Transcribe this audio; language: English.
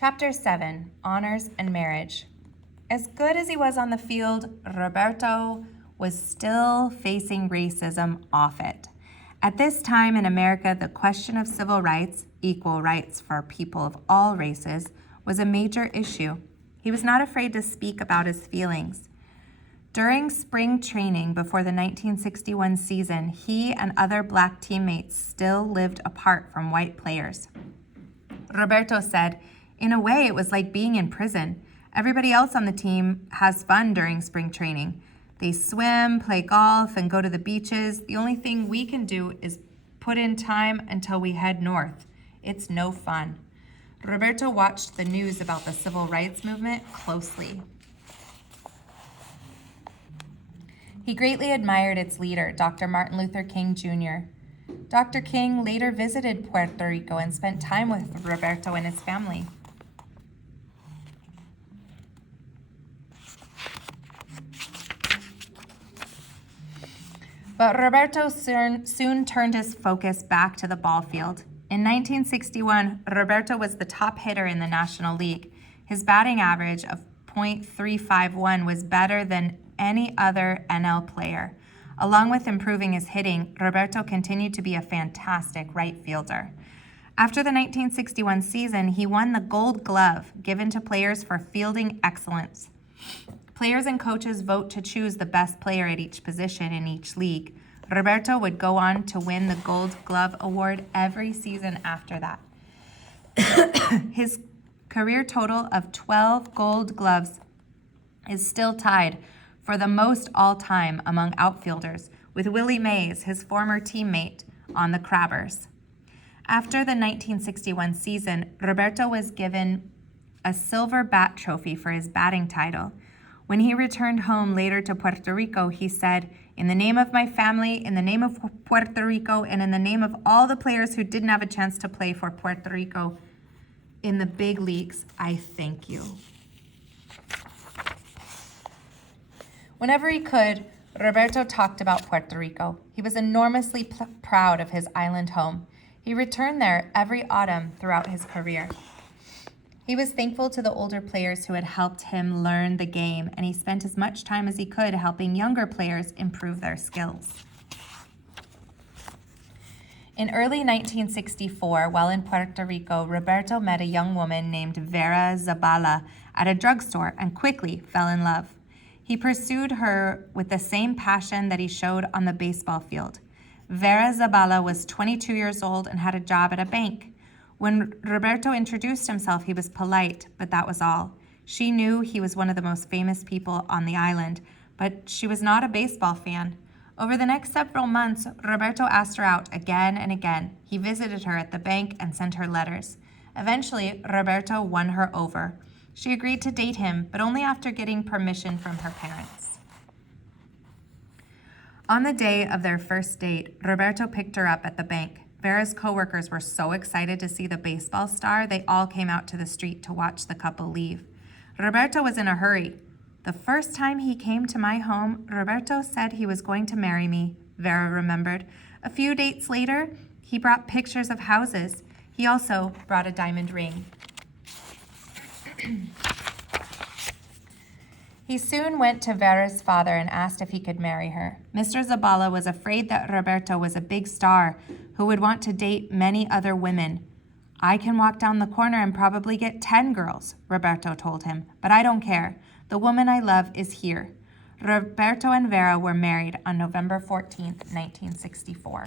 Chapter 7, Honors and Marriage. As good as he was on the field, Roberto was still facing racism off it. At this time in America, the question of civil rights, equal rights for people of all races, was a major issue. He was not afraid to speak about his feelings. During spring training before the 1961 season, he and other black teammates still lived apart from white players. Roberto said, "In a way, it was like being in prison. Everybody else on the team has fun during spring training. They swim, play golf, and go to the beaches. The only thing we can do is put in time until we head north. It's no fun." Roberto watched the news about the civil rights movement closely. He greatly admired its leader, Dr. Martin Luther King Jr. Dr. King later visited Puerto Rico and spent time with Roberto and his family. But Roberto soon turned his focus back to the ball field. In 1961, Roberto was the top hitter in the National League. His batting average of .351 was better than any other NL player. Along with improving his hitting, Roberto continued to be a fantastic right fielder. After the 1961 season, he won the Gold Glove, given to players for fielding excellence. Players and coaches vote to choose the best player at each position in each league. Roberto would go on to win the Gold Glove award every season after that. His career total of 12 Gold Gloves is still tied for the most all-time among outfielders, with Willie Mays, his former teammate, on the Crabbers. After the 1961 season, Roberto was given a silver bat trophy for his batting title. When he returned home later to Puerto Rico, he said, "In the name of my family, in the name of Puerto Rico, and in the name of all the players who didn't have a chance to play for Puerto Rico in the big leagues, I thank you." Whenever he could, Roberto talked about Puerto Rico. He was enormously proud of his island home. He returned there every autumn throughout his career. He was thankful to the older players who had helped him learn the game, and he spent as much time as he could helping younger players improve their skills. In early 1964, while in Puerto Rico, Roberto met a young woman named Vera Zabala at a drugstore and quickly fell in love. He pursued her with the same passion that he showed on the baseball field. Vera Zabala was 22 years old and had a job at a bank. When Roberto introduced himself, he was polite, but that was all. She knew he was one of the most famous people on the island, but she was not a baseball fan. Over the next several months, Roberto asked her out again and again. He visited her at the bank and sent her letters. Eventually, Roberto won her over. She agreed to date him, but only after getting permission from her parents. On the day of their first date, Roberto picked her up at the bank. Vera's coworkers were so excited to see the baseball star, they all came out to the street to watch the couple leave. Roberto was in a hurry. "The first time he came to my home, Roberto said he was going to marry me," Vera remembered. A few dates later, he brought pictures of houses. He also brought a diamond ring. He soon went to Vera's father and asked if he could marry her. Mr. Zabala was afraid that Roberto was a big star who would want to date many other women. "I can walk down the corner and probably get 10 girls, Roberto told him, "but I don't care. The woman I love is here." Roberto and Vera were married on November 14, 1964.